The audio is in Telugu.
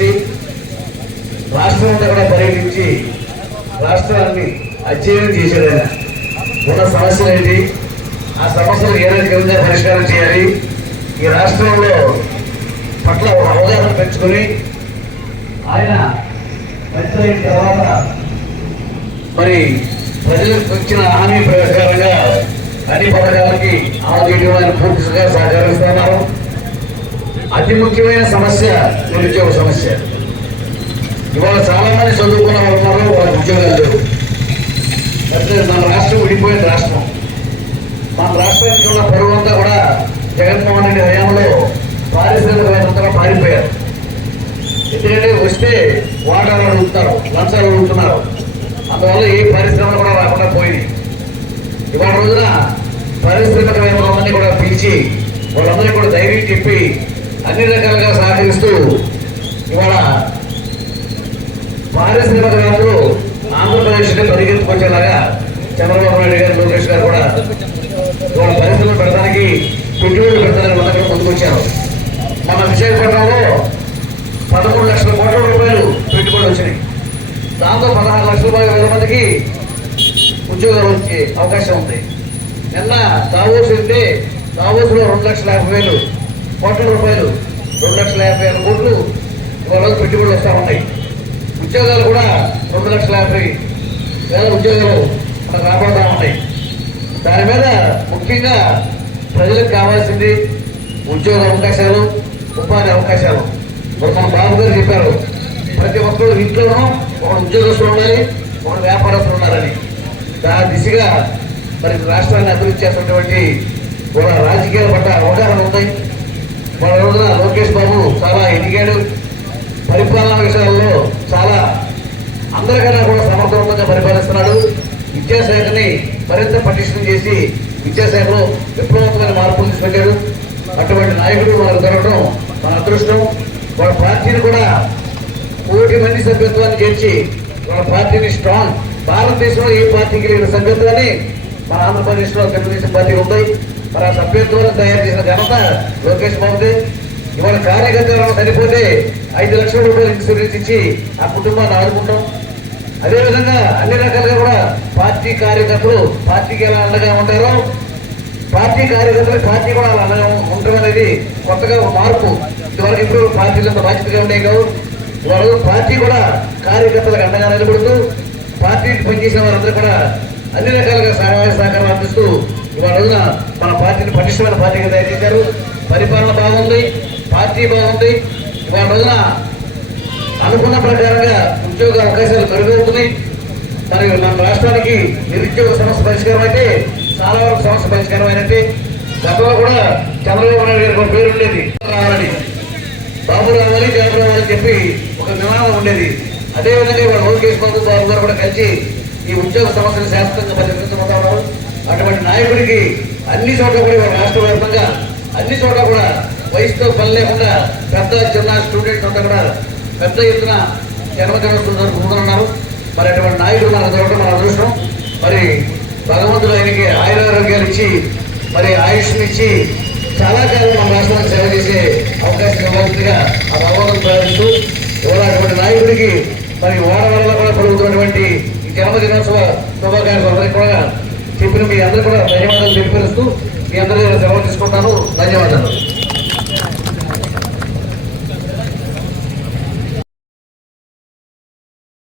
చేసి రాష్ట్రం అంతా కూడా పర్యటించి రాష్ట్రాన్ని అధ్యయనం చేశాడు ఆయన ఉన్న సమస్యలు ఏంటి? ఆ సమస్యలు ఏ రకంగా పరిష్కారం చేయాలి? ఈ రాష్ట్రంలో పట్ల ఒక అవగాహన పెంచుకొని ఆయన మంత్రి అయిన తర్వాత మరి ప్రజలకు వచ్చిన హామీ ప్రకారంగా అన్ని పథకాలకి ఆరోగ్యం ఆయన పూర్తిగా సహకరిస్తున్నారు అతి ముఖ్యమైన సమస్య నిరుద్యోగ సమస్య. ఇవాళ చాలా మంది చదువుకున్న వాళ్ళు ఉన్నారు ఉద్యోగాలు లేవు. అంటే మన రాష్ట్రం విడిపోయిన రాష్ట్రం. మన రాష్ట్రానికి ఉన్న పరువు అంతా కూడా జగన్మోహన్ రెడ్డి హయాంలో పారిశ్రామికవేత్తలు పారిపోయారు. ఎందుకంటే వస్తే వాటాలు అడుగుతారు లంచాలు అడుగుతున్నారు. అందువల్ల ఏ పరిశ్రమలు కూడా రాకుండా పోయింది ఇవాళ రోజున పారిశ్రామికవేత్తలన్నీ కూడా పిలిచి వాళ్ళందరికీ కూడా ధైర్యం చెప్పి అన్ని రకాలుగా సహకరిస్తూ ఇవాళ పారిశ్రామికవేత్తలు ఆంధ్రప్రదేశ్కి పరిగెత్తుకొచ్చేలాగా చంద్రబాబు నాయుడు గారు లోకేష్ గారు కూడా ఇవాళ పరిశ్రమలు పెడతానికి పెట్టుబడులు పెడతానికి మొదటి ముందుకొచ్చారు. మన విశాఖపట్నంలో పదమూడు లక్షల కోట్ల రూపాయలు పెట్టుబడులు వచ్చినాయి. దాంతో పదహారు లక్షల వేల మందికి ఉద్యోగాలు వచ్చే అవకాశం ఉంది. నిన్న దావోస్ వెళ్తే దావోస్లో రెండు లక్షల యాభై వేలు కోట్ల రూపాయలు రెండు లక్షల యాభై ఆరు కోట్లు ఇవాళ రోజు పెట్టుబడులు వస్తూ ఉన్నాయి. ఉద్యోగాలు కూడా రెండు లక్షల యాభై వేల ఉద్యోగాలు మనకు రాబడతా ఉన్నాయి. దాని మీద ముఖ్యంగా ప్రజలకు కావాల్సింది ఉద్యోగ అవకాశాలు ఉపాధి అవకాశాలు. ఇప్పుడు మన బాబు గారు చెప్పారు ప్రతి ఒక్కరు ఇంట్లోనూ ఒక ఉద్యోగస్తులు ఉండాలి ఒక వ్యాపారస్తులు ఉండాలని. దాని దిశగా మరి రాష్ట్రాన్ని అభివృద్ధి చేస్తున్నటువంటి కూడా రాజకీయాల పట్ల అవగాహన ఉంది మన రోజున లోకేష్ బాబు చాలా ఎదిగాడు. పరిపాలనా విషయాల్లో చాలా అందరికన్నా కూడా సమర్థవంతంగా పరిపాలిస్తున్నాడు. విద్యాశాఖని మరింత పటిష్టం చేసి విద్యాశాఖలో విప్లవంతమైన మార్పులు తీసుకొచ్చాడు. అటువంటి నాయకుడు మనకు దొరకడం మన అదృష్టం. వాళ్ళ పార్టీని కూడా కోటి మంది సభ్యత్వాన్ని చేర్చి వాళ్ళ పార్టీని స్ట్రాంగ్ భారతదేశంలో ఏ పార్టీకి లేని సభ్యత్వాన్ని మన ఆంధ్రప్రదేశ్లో తెలుగుదేశం పార్టీ ఉంది మరి ఆ సభ్యత్వాన్ని తయారు చేసిన ఘనత లోకేష్ బాబుదే. ఇవాళ కార్యకర్తలు చనిపోతే ఐదు లక్షల రూపాయలు ఇన్సూరెన్స్ ఇచ్చి ఆ కుటుంబాన్ని ఆదుకుంటాం. అదేవిధంగా అన్ని రకాలుగా కూడా పార్టీ కార్యకర్తలు పార్టీకి ఎలా అండగా ఉంటారో పార్టీ కార్యకర్తలు పార్టీ కూడా అలా అండగా ఉండడం అనేది కొత్తగా ఒక మార్పు. ఇదివరకు ఇప్పుడు పార్టీలు అంత బాధ్యతగా ఉండేవి కావు. ఇవాళ పార్టీ కూడా కార్యకర్తలకు అండగా నిలబడుతూ పార్టీకి పనిచేసిన వారందరూ కూడా అన్ని రకాలుగా సహాయ సహకారం అందిస్తూ ఇవాళ రోజున మన పార్టీని పటిష్టమైన పార్టీగా తయారు చేశారు. పరిపాలన బాగుంది పార్టీ బాగుంది. ఇవాళ రోజున అనుకున్న ప్రకారంగా ఉద్యోగ అవకాశాలు మెరుగవుతున్నాయి. మరి మన రాష్ట్రానికి నిరుద్యోగ సమస్య పరిష్కారం అయితే చాలా వరకు సమస్య పరిష్కారం అయినట్టే. గతంలో కూడా చంద్రబాబు నాయుడు గారికి ఒక పేరు ఉండేది. రావాలని. బాబు రావాలి జాబు రావాలని చెప్పి ఒక విమానం ఉండేది. అదేవిధంగా ఇవాళ లోకేష్ బాబు బాబు గారు కూడా కలిసి ఈ ఉద్యోగ సమస్యలు శాశ్వతంగా పరిష్కరించబోతా ఉన్నారు. అటువంటి నాయకుడికి అన్ని చోట్ల కూడా రాష్ట్ర వ్యాప్తంగా అన్ని చోట్ల కూడా వయసుతో పని లేకుండా పెద్ద చిన్న స్టూడెంట్స్ అంతా కూడా పెద్ద ఎత్తున జన్మదినోత్సవం ఉన్నారు. మరి అటువంటి నాయకుడు మనకు దొరకడం మన అదృష్టం. మరి భగవంతుడు ఆయనకి ఆయురారోగ్యాలు ఇచ్చి మరి ఆయుష్ని ఇచ్చి చాలా కాలం మన రాష్ట్రానికి సేవ చేసే అవకాశం ఇవ్వాల్సిందిగా ఆ భగవంతుడు ప్రార్థిస్తూ ఇవాళ అటువంటి నాయకుడికి మరి ఓడ వల్ల కూడా పలుకుతున్నటువంటి జన్మదినోత్సవ శుభాకాంక్షలు కూడా చెప్పిన మీ అందరూ కూడా ధన్యవాదాలు తెలియపరుస్తూ మీ అందరూ సెలవు తీసుకుంటాను. ధన్యవాదాలు.